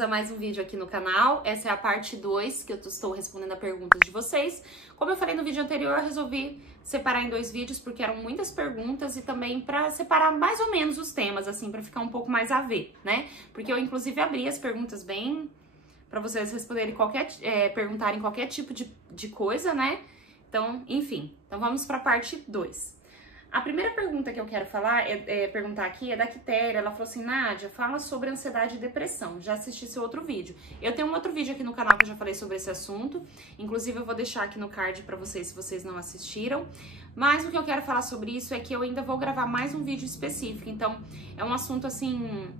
a mais um vídeo aqui no canal. Essa é a parte 2 que eu estou respondendo a perguntas de vocês. Como eu falei no vídeo anterior, eu resolvi separar em 2 vídeos porque eram muitas perguntas e também para separar mais ou menos os temas, assim, para ficar um pouco mais a ver, né? Porque eu inclusive abri as perguntas bem para vocês responderem perguntarem qualquer tipo de coisa, né? Então, enfim. Então vamos para a parte 2. A primeira pergunta que eu quero perguntar aqui é da Quitéria. Ela falou assim: Nádia, fala sobre ansiedade e depressão. Já assisti seu outro vídeo. Eu tenho um outro vídeo aqui no canal que eu já falei sobre esse assunto. Inclusive, eu vou deixar aqui no card pra vocês, se vocês não assistiram. Mas o que eu quero falar sobre isso é que eu ainda vou gravar mais um vídeo específico. Então, é um assunto, assim,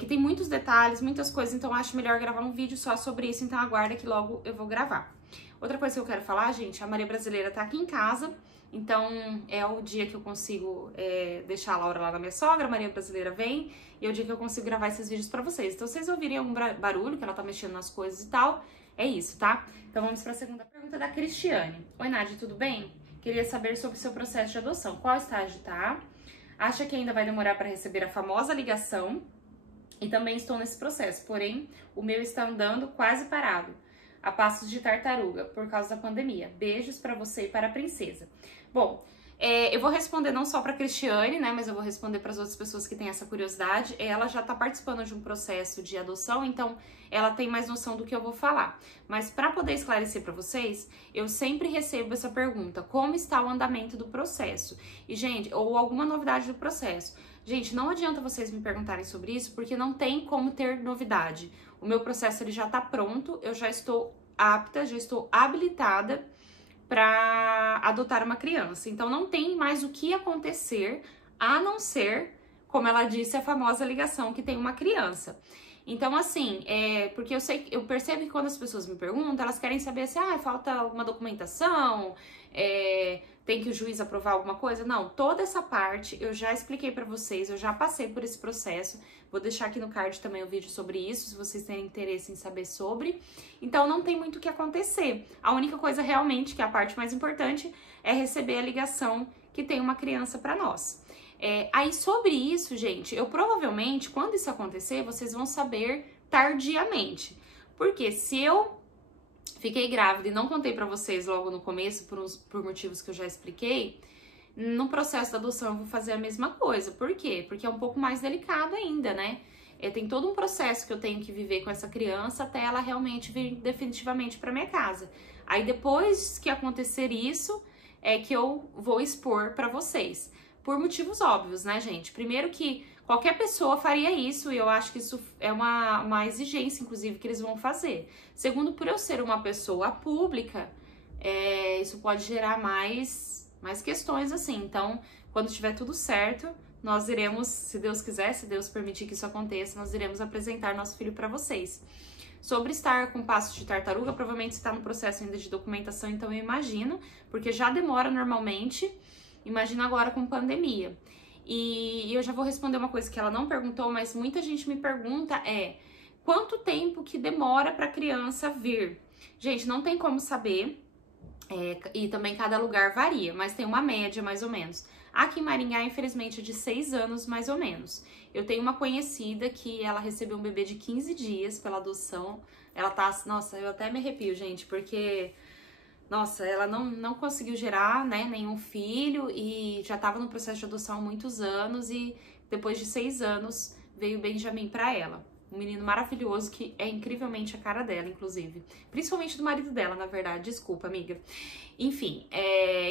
que tem muitos detalhes, muitas coisas. Então, eu acho melhor gravar um vídeo só sobre isso. Então, aguarda que logo eu vou gravar. Outra coisa que eu quero falar, gente, a Maria Brasileira tá aqui em casa. Então, é o dia que eu consigo deixar a Laura lá na minha sogra, a Maria Brasileira vem, e é o dia que eu consigo gravar esses vídeos pra vocês. Então, se vocês ouvirem algum barulho, que ela tá mexendo nas coisas e tal, é isso, tá? Então, vamos pra segunda pergunta da Cristiane. Oi, Nádia, tudo bem? Queria saber sobre o seu processo de adoção. Qual estágio tá? Acha que ainda vai demorar pra receber a famosa ligação? E também estou nesse processo, porém, o meu está andando quase parado, a passos de tartaruga, por causa da pandemia. Beijos pra você e para a princesa. Bom, eu vou responder não só pra Cristiane, né, mas eu vou responder para as outras pessoas que têm essa curiosidade. Ela já tá participando de um processo de adoção, então ela tem mais noção do que eu vou falar. Mas para poder esclarecer para vocês, eu sempre recebo essa pergunta: como está o andamento do processo? E, gente, ou alguma novidade do processo. Gente, não adianta vocês me perguntarem sobre isso, porque não tem como ter novidade. O meu processo ele já tá pronto, eu já estou apta, já estou habilitada para adotar uma criança. Então não tem mais o que acontecer, a não ser, como ela disse, a famosa ligação que tem uma criança. Então, assim, porque eu percebo que quando as pessoas me perguntam, elas querem saber se falta alguma documentação, tem que o juiz aprovar alguma coisa. Não, toda essa parte eu já expliquei pra vocês, eu já passei por esse processo. Vou deixar aqui no card também o vídeo sobre isso, se vocês têm interesse em saber sobre. Então, não tem muito o que acontecer. A única coisa realmente, que é a parte mais importante, é receber a ligação que tem uma criança pra nós. Aí, sobre isso, gente, eu provavelmente, quando isso acontecer, vocês vão saber tardiamente. Porque se eu fiquei grávida e não contei pra vocês logo no começo, por motivos que eu já expliquei, no processo da adoção eu vou fazer a mesma coisa. Por quê? Porque é um pouco mais delicado ainda, né? Tem todo um processo que eu tenho que viver com essa criança até ela realmente vir definitivamente pra minha casa. Aí depois que acontecer isso, é que eu vou expor pra vocês. Por motivos óbvios, né, gente? Primeiro que qualquer pessoa faria isso, e eu acho que isso é uma exigência, inclusive, que eles vão fazer. Segundo, por eu ser uma pessoa pública, isso pode gerar mais questões, assim. Então, quando estiver tudo certo, nós iremos, se Deus quiser, se Deus permitir que isso aconteça, nós iremos apresentar nosso filho para vocês. Sobre estar com passos de tartaruga, provavelmente está no processo ainda de documentação, então eu imagino, porque já demora normalmente. Imagina agora com pandemia. E eu já vou responder uma coisa que ela não perguntou, mas muita gente me pergunta quanto tempo que demora para a criança vir? Gente, não tem como saber, e também cada lugar varia, mas tem uma média mais ou menos. Aqui em Maringá, infelizmente, é de 6 anos mais ou menos. Eu tenho uma conhecida que ela recebeu um bebê de 15 dias pela adoção. Ela tá, nossa, eu até me arrepio, gente, porque... Nossa, ela não conseguiu gerar, né, nenhum filho e já estava no processo de adoção há muitos anos, e depois de 6 anos veio o Benjamin para ela. Um menino maravilhoso que é incrivelmente a cara dela, inclusive. Principalmente do marido dela, na verdade. Desculpa, amiga. Enfim,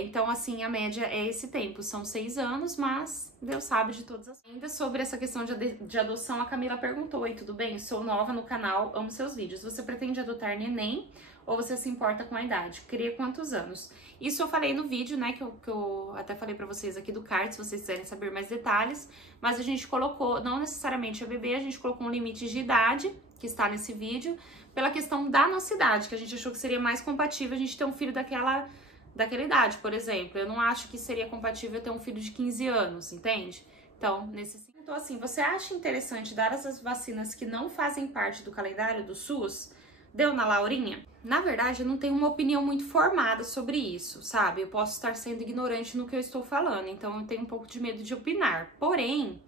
então assim, a média é esse tempo. São 6 anos, mas Deus sabe de todas as... Ainda sobre essa questão de adoção, a Camila perguntou: oi, tudo bem? Sou nova no canal, amo seus vídeos. Você pretende adotar neném? Ou você se importa com a idade? Cria quantos anos? Isso eu falei no vídeo, né, que eu até falei pra vocês aqui do card, se vocês quiserem saber mais detalhes. Mas a gente colocou, não necessariamente a bebê, a gente colocou um limite de idade, que está nesse vídeo, pela questão da nossa idade, que a gente achou que seria mais compatível a gente ter um filho daquela idade, por exemplo. Eu não acho que seria compatível ter um filho de 15 anos, entende? Então, nesse sentido, então, assim, você acha interessante dar essas vacinas que não fazem parte do calendário do SUS? Deu na Laurinha? Na verdade, eu não tenho uma opinião muito formada sobre isso, sabe? Eu posso estar sendo ignorante no que eu estou falando, então eu tenho um pouco de medo de opinar. Porém,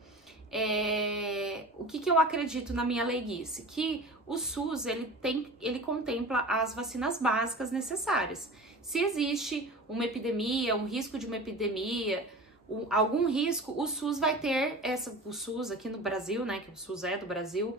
o que eu acredito na minha leiguice? Que o SUS, ele contempla as vacinas básicas necessárias. Se existe uma epidemia, um risco de uma epidemia, algum risco, o SUS vai ter o SUS aqui no Brasil, né, que o SUS é do Brasil,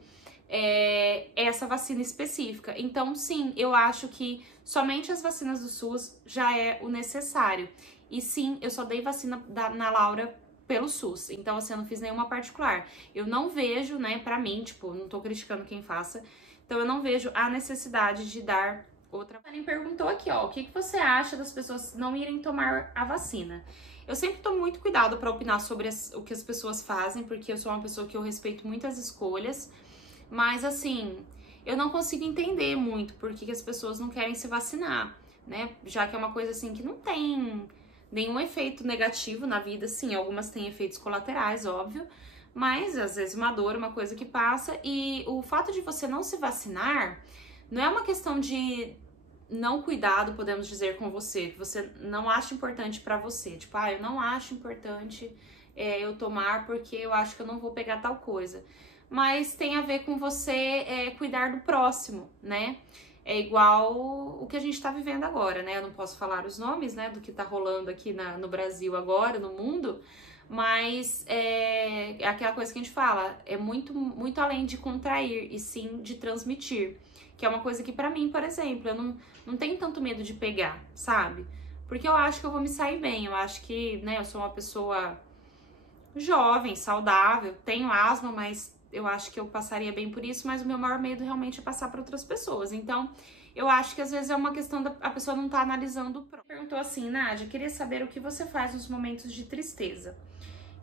essa vacina específica. Então, sim, eu acho que somente as vacinas do SUS já é o necessário. E sim, eu só dei vacina na Laura pelo SUS. Então, assim, eu não fiz nenhuma particular. Eu não vejo, né, pra mim, tipo, não tô criticando quem faça. Então, eu não vejo a necessidade de dar outra. A Aline perguntou aqui, ó, o que você acha das pessoas não irem tomar a vacina? Eu sempre tomo muito cuidado pra opinar sobre o que as pessoas fazem, porque eu sou uma pessoa que eu respeito muito as escolhas. Mas, assim, eu não consigo entender muito por que as pessoas não querem se vacinar, né? Já que é uma coisa, assim, que não tem nenhum efeito negativo na vida. Sim, algumas têm efeitos colaterais, óbvio, mas às vezes uma dor, uma coisa que passa. E o fato de você não se vacinar não é uma questão de não cuidado, podemos dizer, com você, que você não acha importante pra você. Tipo, eu não acho importante eu tomar porque eu acho que eu não vou pegar tal coisa. Mas tem a ver com você cuidar do próximo, né? É igual o que a gente tá vivendo agora, né? Eu não posso falar os nomes, né, do que tá rolando aqui no Brasil agora, no mundo, mas é aquela coisa que a gente fala, é muito, muito além de contrair, e sim de transmitir. Que é uma coisa que pra mim, por exemplo, eu não tenho tanto medo de pegar, sabe? Porque eu acho que eu vou me sair bem, eu acho que, né, eu sou uma pessoa jovem, saudável, tenho asma, mas eu acho que eu passaria bem por isso, mas o meu maior medo realmente é passar para outras pessoas. Então, eu acho que às vezes é uma questão da a pessoa não tá analisando o próprio. Perguntou assim, Nádia, queria saber o que você faz nos momentos de tristeza.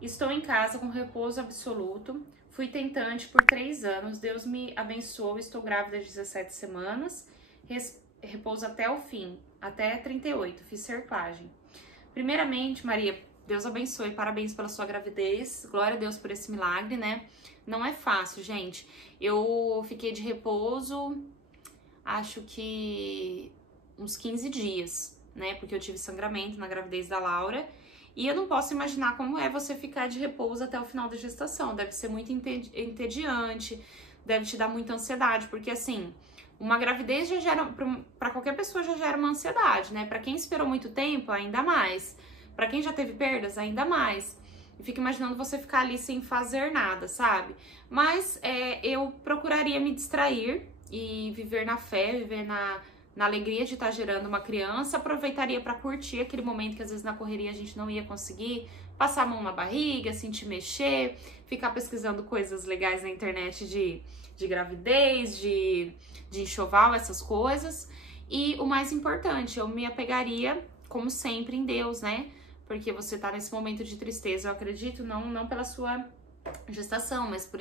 Estou em casa com repouso absoluto, fui tentante por 3 anos, Deus me abençoou, estou grávida de 17 semanas, repouso até o fim, até 38, fiz cerclagem. Primeiramente, Maria, Deus abençoe, parabéns pela sua gravidez, glória a Deus por esse milagre, né? Não é fácil, gente. Eu fiquei de repouso, acho que uns 15 dias, né? Porque eu tive sangramento na gravidez da Laura. E eu não posso imaginar como é você ficar de repouso até o final da gestação. Deve ser muito entediante, deve te dar muita ansiedade, porque assim, uma gravidez já gera, pra qualquer pessoa já gera uma ansiedade, né? Pra quem esperou muito tempo, ainda mais. Pra quem já teve perdas, ainda mais. E fico imaginando você ficar ali sem fazer nada, sabe? Mas eu procuraria me distrair e viver na fé, viver na alegria de estar gerando uma criança. Aproveitaria para curtir aquele momento que às vezes na correria a gente não ia conseguir. Passar a mão na barriga, sentir mexer, ficar pesquisando coisas legais na internet de gravidez, de enxoval, essas coisas. E o mais importante, eu me apegaria, como sempre, em Deus, né? Porque você tá nesse momento de tristeza, eu acredito, não pela sua gestação, mas por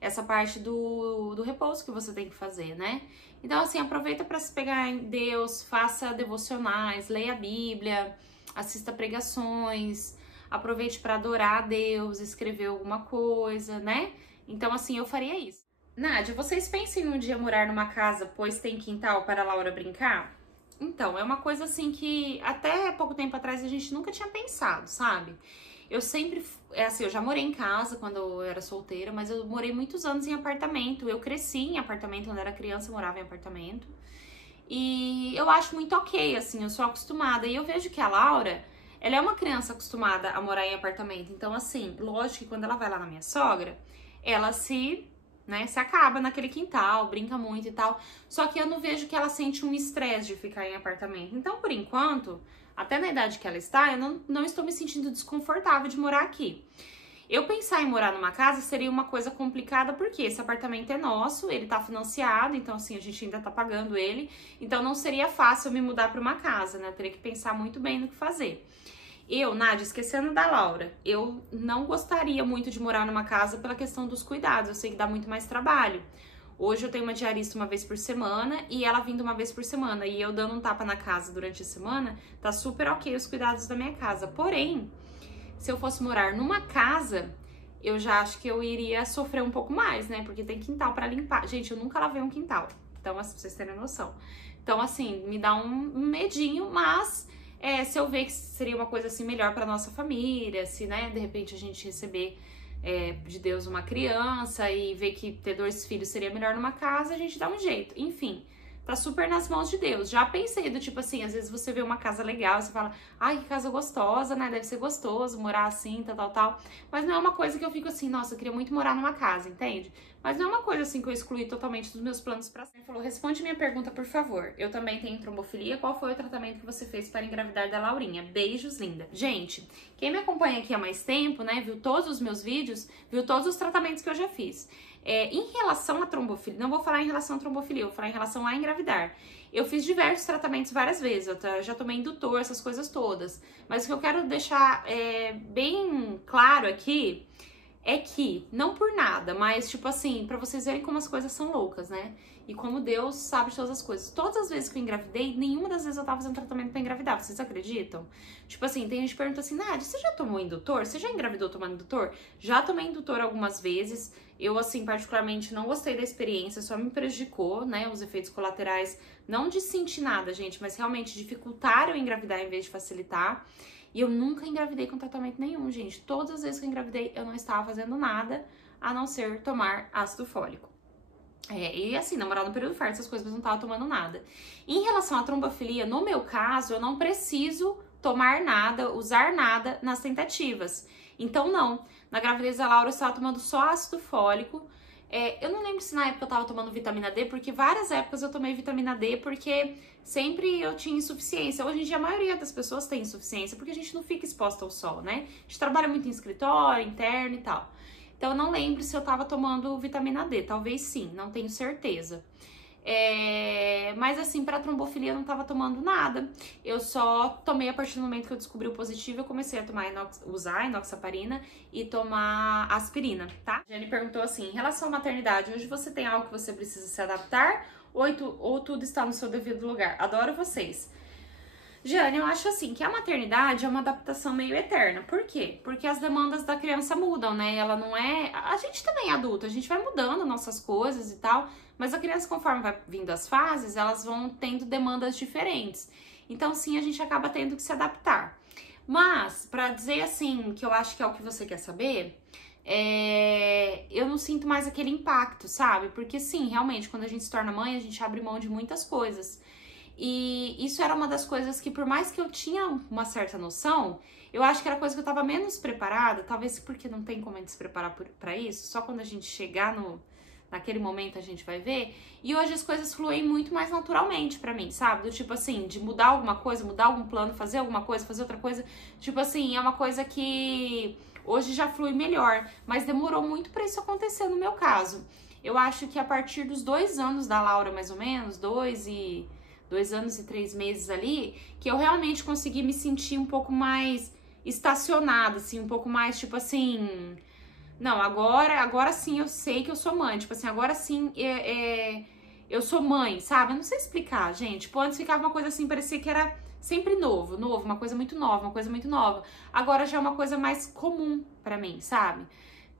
essa parte do repouso que você tem que fazer, né? Então, assim, aproveita para se pegar em Deus, faça devocionais, leia a Bíblia, assista pregações, aproveite para adorar a Deus, escrever alguma coisa, né? Então, assim, eu faria isso. Nádia, vocês pensam em um dia morar numa casa, pois tem quintal para a Laura brincar? Então, é uma coisa assim que até pouco tempo atrás a gente nunca tinha pensado, sabe? Eu sempre, eu já morei em casa quando eu era solteira, mas eu morei muitos anos em apartamento. Eu cresci em apartamento, quando eu era criança eu morava em apartamento. E eu acho muito ok, assim, eu sou acostumada. E eu vejo que a Laura, ela é uma criança acostumada a morar em apartamento. Então, assim, lógico que quando ela vai lá na minha sogra, ela se acaba naquele quintal, brinca muito e tal. Só que eu não vejo que ela sente um estresse de ficar em apartamento. Então, por enquanto, até na idade que ela está, eu não estou me sentindo desconfortável de morar aqui. Eu pensar em morar numa casa seria uma coisa complicada, porque esse apartamento é nosso, ele tá financiado, então assim, a gente ainda tá pagando ele. Então não seria fácil eu me mudar para uma casa, né? Eu teria que pensar muito bem no que fazer. Eu, Nádia, esquecendo da Laura, eu não gostaria muito de morar numa casa pela questão dos cuidados, eu sei que dá muito mais trabalho. Hoje eu tenho uma diarista uma vez por semana e ela vindo uma vez por semana, e eu dando um tapa na casa durante a semana, tá super ok os cuidados da minha casa. Porém, se eu fosse morar numa casa, eu já acho que eu iria sofrer um pouco mais, né? Porque tem quintal pra limpar. Gente, eu nunca lavei um quintal, então, assim, pra vocês terem noção. Então, assim, me dá um medinho, mas se eu ver que seria uma coisa assim melhor pra nossa família, se, né, de repente a gente receber de Deus uma criança e ver que ter 2 filhos seria melhor numa casa, a gente dá um jeito. Enfim, tá super nas mãos de Deus. Já pensei do tipo assim, às vezes você vê uma casa legal, você fala, ai, que casa gostosa, né? Deve ser gostoso morar assim, tal. Mas não é uma coisa que eu fico assim, nossa, eu queria muito morar numa casa, entende? Mas não é uma coisa assim que eu excluí totalmente dos meus planos pra sempre. Ele falou, responde minha pergunta, por favor. Eu também tenho trombofilia. Qual foi o tratamento que você fez para engravidar da Laurinha? Beijos, linda. Gente, quem me acompanha aqui há mais tempo, né, viu todos os meus vídeos, viu todos os tratamentos que eu já fiz. Em relação à trombofilia, não vou falar em relação à trombofilia, eu vou falar em relação a engravidar. Eu fiz diversos tratamentos várias vezes, eu já tomei indutor, essas coisas todas. Mas o que eu quero deixar bem claro aqui é que, não por nada, mas tipo assim, pra vocês verem como as coisas são loucas, né? E como Deus sabe de todas as coisas. Todas as vezes que eu engravidei, nenhuma das vezes eu tava fazendo tratamento pra engravidar, vocês acreditam? Tipo assim, tem gente que pergunta assim, Nádia, você já tomou indutor? Você já engravidou tomando indutor? Já tomei indutor algumas vezes. Eu, assim, particularmente não gostei da experiência, só me prejudicou, né? Os efeitos colaterais, não de sentir nada, gente, mas realmente dificultaram eu engravidar em vez de facilitar. E eu nunca engravidei com tratamento nenhum, gente. Todas as vezes que eu engravidei, eu não estava fazendo nada, a não ser tomar ácido fólico. E assim, namorar no período fértil, essas coisas, mas não tava tomando nada. Em relação à trombofilia, no meu caso, eu não preciso tomar nada, usar nada nas tentativas. Então, não. Na gravidez da Laura, eu estava tomando só ácido fólico. Eu não lembro se na época eu tava tomando vitamina D, porque várias épocas eu tomei vitamina D, porque sempre eu tinha insuficiência. Hoje em dia a maioria das pessoas tem insuficiência, porque a gente não fica exposta ao sol, né? A gente trabalha muito em escritório, interno e tal. Então eu não lembro se eu tava tomando vitamina D, talvez sim, não tenho certeza. Mas assim, pra trombofilia eu não tava tomando nada. Eu só tomei a partir do momento que eu descobri o positivo, eu comecei a usar enoxaparina e tomar aspirina, tá? A Jenny perguntou assim, em relação à maternidade, hoje você tem algo que você precisa se adaptar ou tudo está no seu devido lugar? Adoro vocês. Jane, eu acho assim que a maternidade é uma adaptação meio eterna. Por quê? Porque as demandas da criança mudam, né? Ela não é... A gente também é adulto, a gente vai mudando nossas coisas e tal, mas a criança, conforme vai vindo as fases, elas vão tendo demandas diferentes. Então, sim, a gente acaba tendo que se adaptar. Mas, pra dizer assim, que eu acho que é o que você quer saber, eu não sinto mais aquele impacto, sabe? Porque, sim, realmente, quando a gente se torna mãe, a gente abre mão de muitas coisas. E isso era uma das coisas que, por mais que eu tinha uma certa noção, eu acho que era coisa que eu tava menos preparada, talvez porque não tem como a gente se preparar pra isso, só quando a gente chegar naquele momento a gente vai ver. E hoje as coisas fluem muito mais naturalmente pra mim, sabe? Do tipo assim, de mudar alguma coisa, mudar algum plano, fazer alguma coisa, fazer outra coisa. Tipo assim, é uma coisa que hoje já flui melhor, mas demorou muito pra isso acontecer no meu caso. Eu acho que a partir dos 2 anos da Laura, mais ou menos, 2 anos e 3 meses ali, que eu realmente consegui me sentir um pouco mais estacionada, assim, um pouco mais, tipo assim... Não, agora sim eu sei que eu sou mãe, tipo assim, agora sim eu sou mãe, sabe? Eu não sei explicar, gente. Tipo, antes ficava uma coisa assim, parecia que era sempre novo, uma coisa muito nova. Agora já é uma coisa mais comum pra mim, sabe?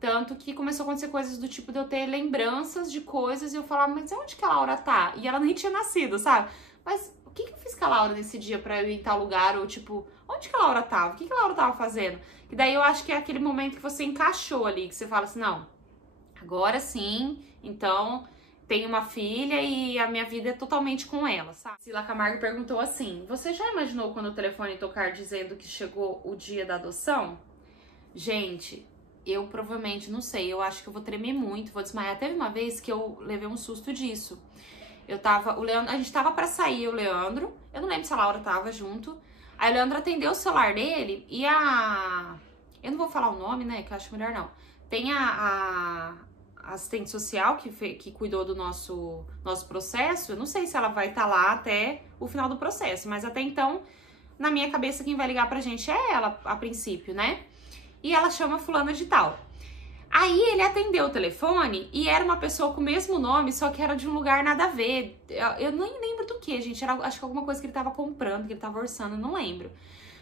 Tanto que começou a acontecer coisas do tipo de eu ter lembranças de coisas e eu falar, mas onde que a Laura tá? E ela nem tinha nascido, sabe? Mas o que eu fiz com a Laura nesse dia pra eu ir em tal lugar? Ou tipo, onde que a Laura tava? O que a Laura tava fazendo? E daí eu acho que é aquele momento que você encaixou ali, que você fala assim, não, agora sim, então tenho uma filha e a minha vida é totalmente com ela, sabe? Sila Camargo perguntou assim, você já imaginou quando o telefone tocar dizendo que chegou o dia da adoção? Gente, eu provavelmente, não sei, eu acho que eu vou tremer muito, vou desmaiar. Teve uma vez que eu levei um susto disso. A gente tava pra sair, o Leandro, eu não lembro se a Laura tava junto. Aí o Leandro atendeu o celular dele e eu não vou falar o nome, né, que eu acho melhor não. Tem a assistente social que cuidou do nosso processo. Eu não sei se ela vai estar lá até o final do processo, mas até então, na minha cabeça, quem vai ligar pra gente é ela, a princípio, né? E ela chama fulana de tal. Aí ele atendeu o telefone e era uma pessoa com o mesmo nome, só que era de um lugar nada a ver. Eu nem lembro do que, gente. Acho que alguma coisa que ele tava comprando, que ele tava orçando, não lembro.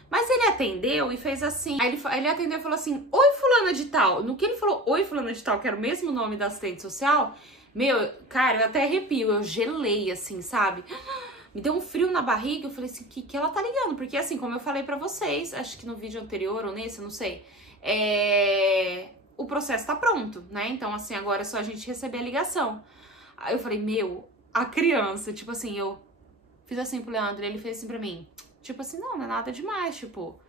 Mas ele atendeu e fez assim. Aí ele atendeu e falou assim, oi fulana de tal. No que ele falou oi fulana de tal, que era o mesmo nome da assistente social, meu, cara, eu até arrepio, eu gelei assim, sabe? Me deu um frio na barriga, eu falei assim, que ela tá ligando? Porque assim, como eu falei pra vocês, acho que no vídeo anterior ou nesse, eu não sei, o processo tá pronto, né? Então, assim, agora é só a gente receber a ligação. Aí eu falei, meu, a criança, tipo assim, eu fiz assim pro Leandro, ele fez assim pra mim, tipo assim, não é nada demais, tipo.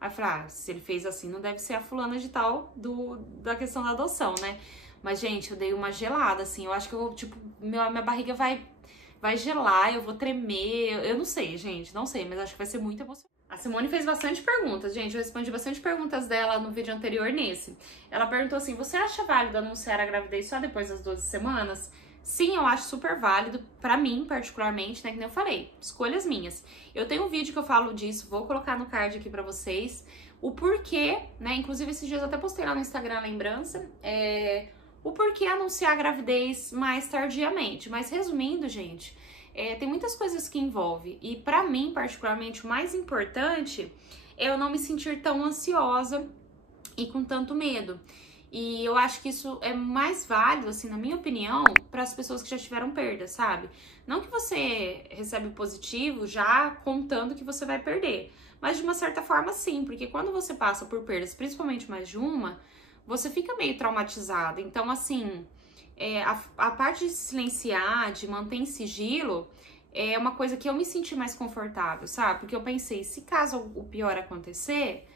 Aí eu falei, se ele fez assim, não deve ser a fulana de tal da questão da adoção, né? Mas, gente, eu dei uma gelada, assim, eu acho que eu vou, tipo, minha barriga vai gelar, eu vou tremer, eu não sei, gente, não sei, mas acho que vai ser muito emocionante. A Simone fez bastante perguntas, gente, eu respondi bastante perguntas dela no vídeo anterior nesse. Ela perguntou assim, você acha válido anunciar a gravidez só depois das 12 semanas? Sim, eu acho super válido, pra mim particularmente, né, que nem eu falei, escolhas minhas. Eu tenho um vídeo que eu falo disso, vou colocar no card aqui pra vocês, o porquê, né, inclusive esses dias eu até postei lá no Instagram a lembrança, o porquê anunciar a gravidez mais tardiamente. Mas resumindo, gente, tem muitas coisas que envolve, e pra mim particularmente o mais importante é eu não me sentir tão ansiosa e com tanto medo. E eu acho que isso é mais válido, assim, na minha opinião, para as pessoas que já tiveram perda, sabe? Não que você recebe positivo já contando que você vai perder, mas de uma certa forma sim, porque quando você passa por perdas, principalmente mais de uma, você fica meio traumatizado. Então, assim, a parte de silenciar, de manter em sigilo, é uma coisa que eu me senti mais confortável, sabe? Porque eu pensei, se caso o pior acontecer,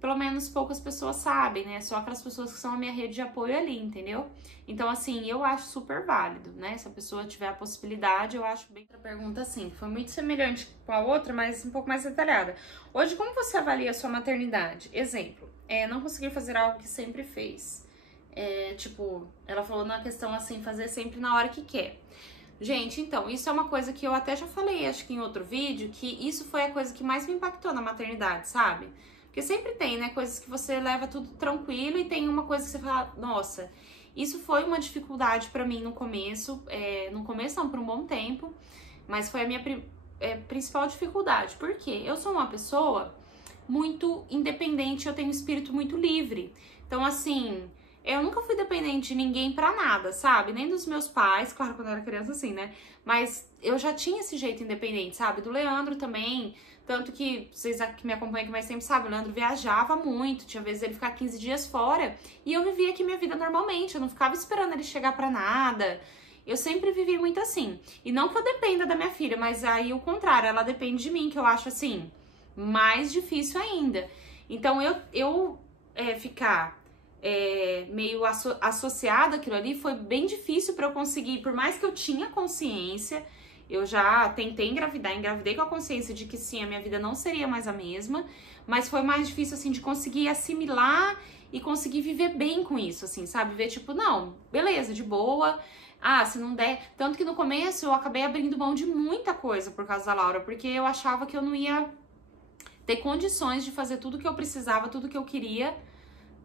pelo menos poucas pessoas sabem, né? Só aquelas pessoas que são a minha rede de apoio ali, entendeu? Então, assim, eu acho super válido, né? Se a pessoa tiver a possibilidade, eu acho bem. Outra pergunta, assim, que foi muito semelhante com a outra, mas um pouco mais detalhada. Hoje, como você avalia a sua maternidade? Exemplo, não conseguir fazer algo que sempre fez. Tipo, ela falou na questão, assim, fazer sempre na hora que quer. Gente, então, isso é uma coisa que eu até já falei, acho que em outro vídeo, que isso foi a coisa que mais me impactou na maternidade, sabe? Porque sempre tem, né, coisas que você leva tudo tranquilo e tem uma coisa que você fala, nossa, isso foi uma dificuldade pra mim no começo, não, por um bom tempo, mas foi a minha principal dificuldade, porque eu sou uma pessoa muito independente, eu tenho um espírito muito livre, então assim, eu nunca fui dependente de ninguém pra nada, sabe, nem dos meus pais, claro, quando eu era criança assim, né, mas eu já tinha esse jeito independente, sabe, do Leandro também. Tanto que vocês que me acompanham aqui mais tempo sabem, o Leandro viajava muito, tinha vezes ele ficar 15 dias fora, e eu vivia aqui minha vida normalmente, eu não ficava esperando ele chegar pra nada, eu sempre vivi muito assim. E não que eu dependa da minha filha, mas aí o contrário, ela depende de mim, que eu acho assim, mais difícil ainda. Então eu ficar meio associada àquilo ali foi bem difícil pra eu conseguir, por mais que eu tinha consciência. Eu já tentei engravidei com a consciência de que sim, a minha vida não seria mais a mesma, mas foi mais difícil, assim, de conseguir assimilar e conseguir viver bem com isso, assim, sabe? Ver, tipo, não, beleza, de boa, se não der... Tanto que no começo eu acabei abrindo mão de muita coisa por causa da Laura, porque eu achava que eu não ia ter condições de fazer tudo que eu precisava, tudo que eu queria,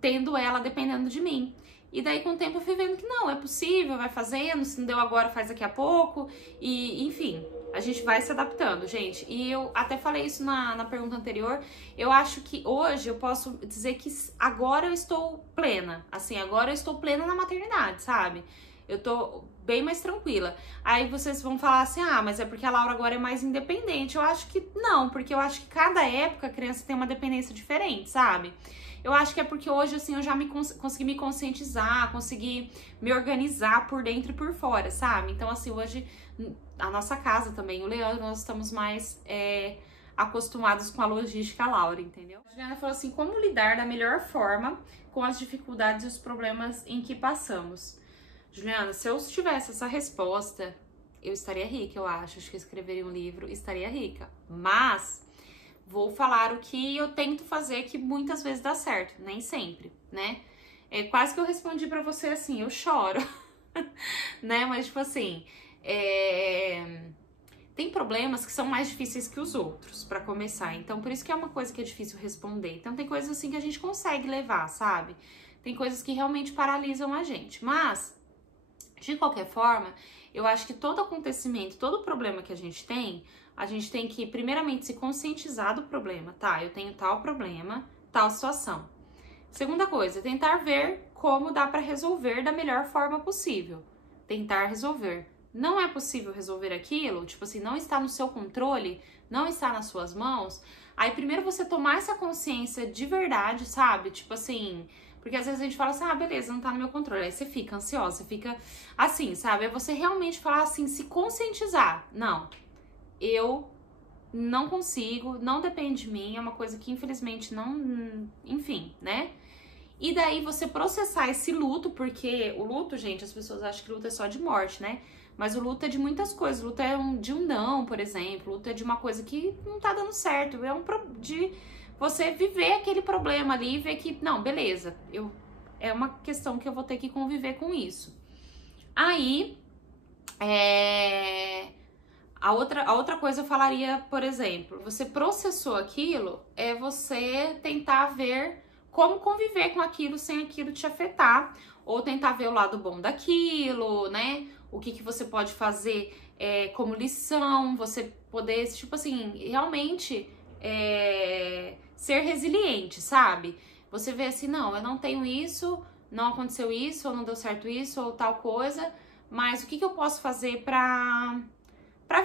tendo ela dependendo de mim. E daí, com o tempo, eu fui vendo que não, é possível, vai fazendo, se não deu agora, faz daqui a pouco. E, enfim, a gente vai se adaptando, gente. E eu até falei isso na pergunta anterior. Eu acho que hoje eu posso dizer que agora eu estou plena. Assim, agora eu estou plena na maternidade, sabe? Eu tô bem mais tranquila. Aí vocês vão falar assim, mas é porque a Laura agora é mais independente. Eu acho que não, porque eu acho que cada época a criança tem uma dependência diferente, sabe? Eu acho que é porque hoje, assim, eu já consegui me conscientizar, consegui me organizar por dentro e por fora, sabe? Então, assim, hoje, a nossa casa também, o Leandro, nós estamos mais acostumados com a logística Laura, entendeu? A Juliana falou assim, como lidar da melhor forma com as dificuldades e os problemas em que passamos? Juliana, se eu tivesse essa resposta, eu estaria rica, eu acho. Acho que eu escreveria um livro, estaria rica. Mas... vou falar o que eu tento fazer, que muitas vezes dá certo, nem sempre, né? Quase que eu respondi pra você assim, eu choro, né? Mas, tipo assim, tem problemas que são mais difíceis que os outros, pra começar. Então, por isso que é uma coisa que é difícil responder. Então, tem coisas assim que a gente consegue levar, sabe? Tem coisas que realmente paralisam a gente. Mas, de qualquer forma, eu acho que todo acontecimento, todo problema que a gente tem que, primeiramente, se conscientizar do problema, tá? Eu tenho tal problema, tal situação. Segunda coisa, tentar ver como dá pra resolver da melhor forma possível. Tentar resolver. Não é possível resolver aquilo, tipo assim, não está no seu controle, não está nas suas mãos. Aí, primeiro você tomar essa consciência de verdade, sabe? Tipo assim, Porque às vezes a gente fala assim, ah, beleza, não tá no meu controle. Aí você fica ansiosa, você fica assim, sabe? É você realmente falar assim, se conscientizar. Não, eu não consigo, não depende de mim, é uma coisa que infelizmente não, enfim, né? E daí você processar esse luto, porque o luto, gente, as pessoas acham que luto é só de morte, né? Mas o luto é de muitas coisas. O luto é de um não, por exemplo. O luto é de uma coisa que não tá dando certo. É de você viver aquele problema ali e ver que, não, beleza, é uma questão que eu vou ter que conviver com isso. Aí, a outra coisa eu falaria, por exemplo, você processou aquilo, é você tentar ver como conviver com aquilo sem aquilo te afetar, ou tentar ver o lado bom daquilo, né? O que você pode fazer como lição, você poder, tipo assim, realmente ser resiliente, sabe? Você vê assim, não, eu não tenho isso, não aconteceu isso, ou não deu certo isso, ou tal coisa, mas o que eu posso fazer pra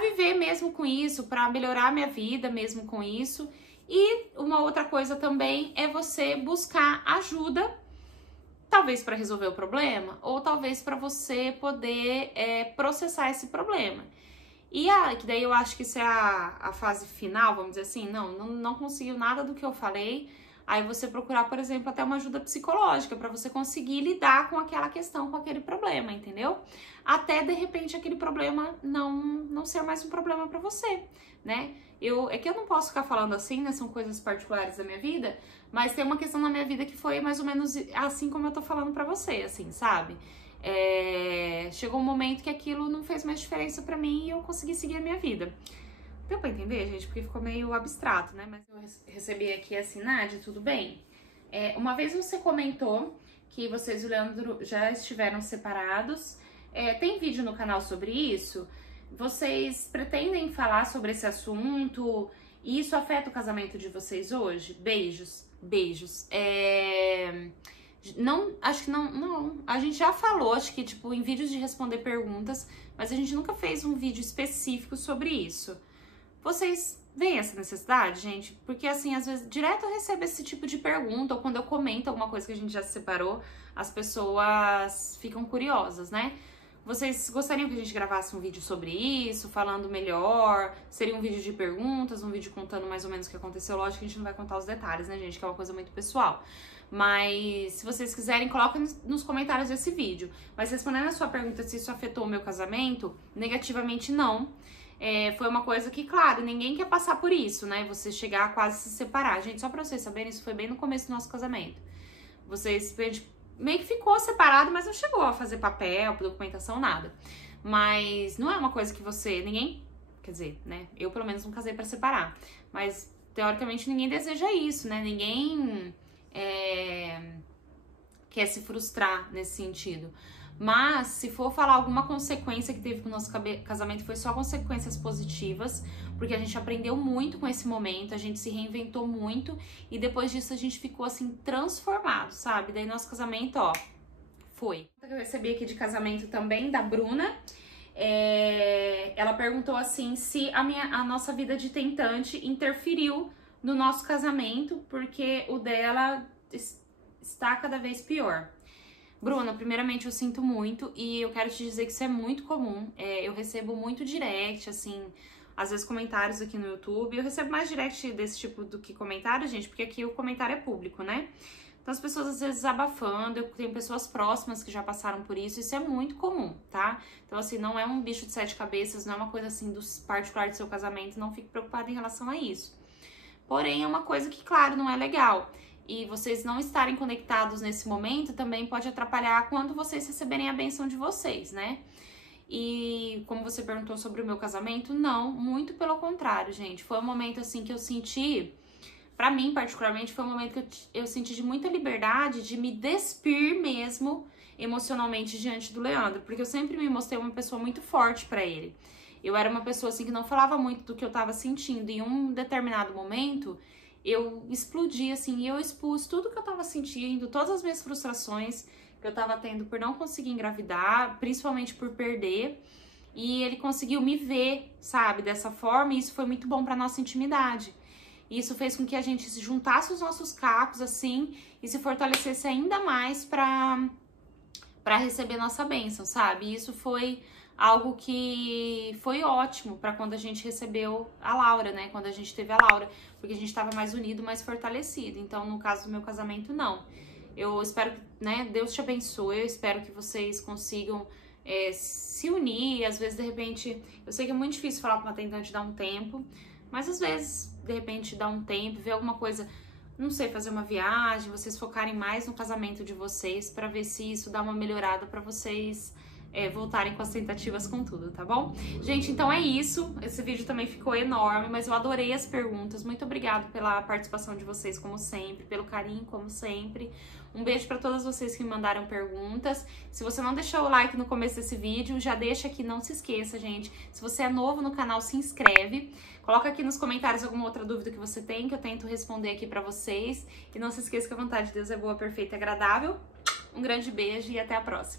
viver mesmo com isso, pra melhorar minha vida mesmo com isso. E uma outra coisa também é você buscar ajuda, talvez para resolver o problema, ou talvez para você poder processar esse problema. E que daí eu acho que isso é a fase final, vamos dizer assim, não conseguiu nada do que eu falei, aí você procurar, por exemplo, até uma ajuda psicológica para você conseguir lidar com aquela questão, com aquele problema, entendeu? Até, de repente, aquele problema não ser mais um problema para você, né? É que eu não posso ficar falando assim, né? São coisas particulares da minha vida, mas tem uma questão na minha vida que foi mais ou menos assim como eu tô falando pra você, assim, sabe? Chegou um momento que aquilo não fez mais diferença pra mim e eu consegui seguir a minha vida. Deu pra entender, gente? Porque ficou meio abstrato, né? Mas eu recebi aqui assim, Nádia, tudo bem? Uma vez você comentou que vocês e o Leandro já estiveram separados. Tem vídeo no canal sobre isso? Vocês pretendem falar sobre esse assunto? E isso afeta o casamento de vocês hoje? Beijos, beijos. Não, acho que não. A gente já falou, acho que tipo em vídeos de responder perguntas, mas a gente nunca fez um vídeo específico sobre isso. Vocês veem essa necessidade, gente? Porque assim, às vezes, direto eu recebo esse tipo de pergunta, ou quando eu comento alguma coisa que a gente já se separou, as pessoas ficam curiosas, né? Vocês gostariam que a gente gravasse um vídeo sobre isso, falando melhor? Seria um vídeo de perguntas, um vídeo contando mais ou menos o que aconteceu? Lógico que a gente não vai contar os detalhes, né, gente? Que é uma coisa muito pessoal. Mas se vocês quiserem, coloquem nos comentários desse vídeo. Mas respondendo a sua pergunta se isso afetou o meu casamento, negativamente não. Foi uma coisa que, claro, ninguém quer passar por isso, né? Você chegar a quase se separar. Gente, só pra vocês saberem, isso foi bem no começo do nosso casamento. A gente meio que ficou separado, mas não chegou a fazer papel, documentação, nada. Mas não é uma coisa que ninguém, quer dizer, né? Eu pelo menos não casei pra separar. Mas, teoricamente, ninguém deseja isso, né? Ninguém quer se frustrar nesse sentido. Mas, se for falar alguma consequência que teve com o nosso casamento, foi só consequências positivas, porque a gente aprendeu muito com esse momento, a gente se reinventou muito, e depois disso a gente ficou, assim, transformado, sabe? Daí nosso casamento, ó, foi. Eu recebi aqui de casamento também, da Bruna. Ela perguntou, assim, se a nossa vida de tentante interferiu no nosso casamento, porque o dela está cada vez pior. Bruna, primeiramente eu sinto muito e eu quero te dizer que isso é muito comum. Eu recebo muito direct, assim, às vezes comentários aqui no YouTube. Eu recebo mais direct desse tipo do que comentários, gente, porque aqui o comentário é público, né? Então as pessoas às vezes desabafando, eu tenho pessoas próximas que já passaram por isso é muito comum, tá? Então assim, não é um bicho de 7 cabeças, não é uma coisa assim do particular do seu casamento, não fique preocupado em relação a isso. Porém, é uma coisa que, claro, não é legal. E vocês não estarem conectados nesse momento também pode atrapalhar quando vocês receberem a bênção de vocês, né? E como você perguntou sobre o meu casamento, não, muito pelo contrário, gente. Foi um momento assim que eu senti, pra mim particularmente, foi um momento que eu senti de muita liberdade de me despir mesmo emocionalmente diante do Leandro, porque eu sempre me mostrei uma pessoa muito forte pra ele. Eu era uma pessoa assim que não falava muito do que eu tava sentindo. Em um determinado momento, eu explodi, assim, e eu expus tudo que eu tava sentindo, todas as minhas frustrações que eu tava tendo por não conseguir engravidar, principalmente por perder, e ele conseguiu me ver, sabe, dessa forma, e isso foi muito bom pra nossa intimidade. E isso fez com que a gente se juntasse os nossos cacos, assim, e se fortalecesse ainda mais pra receber nossa bênção, sabe? E isso foi algo que foi ótimo pra quando a gente recebeu a Laura, né? Quando a gente teve a Laura, porque a gente tava mais unido, mais fortalecido. Então, no caso do meu casamento, não. Eu espero que, né, Deus te abençoe, eu espero que vocês consigam se unir. Às vezes, de repente, eu sei que é muito difícil falar pra uma tentante dar um tempo, mas às vezes, de repente, dar um tempo, ver alguma coisa, não sei, fazer uma viagem, vocês focarem mais no casamento de vocês pra ver se isso dá uma melhorada pra vocês voltarem com as tentativas com tudo, tá bom? Gente, então é isso. Esse vídeo também ficou enorme, mas eu adorei as perguntas. Muito obrigada pela participação de vocês, como sempre, pelo carinho, como sempre. Um beijo pra todas vocês que me mandaram perguntas. Se você não deixou o like no começo desse vídeo, já deixa aqui, não se esqueça, gente. Se você é novo no canal, se inscreve. Coloca aqui nos comentários alguma outra dúvida que você tem, que eu tento responder aqui pra vocês. E não se esqueça que a vontade de Deus é boa, perfeita e agradável. Um grande beijo e até a próxima.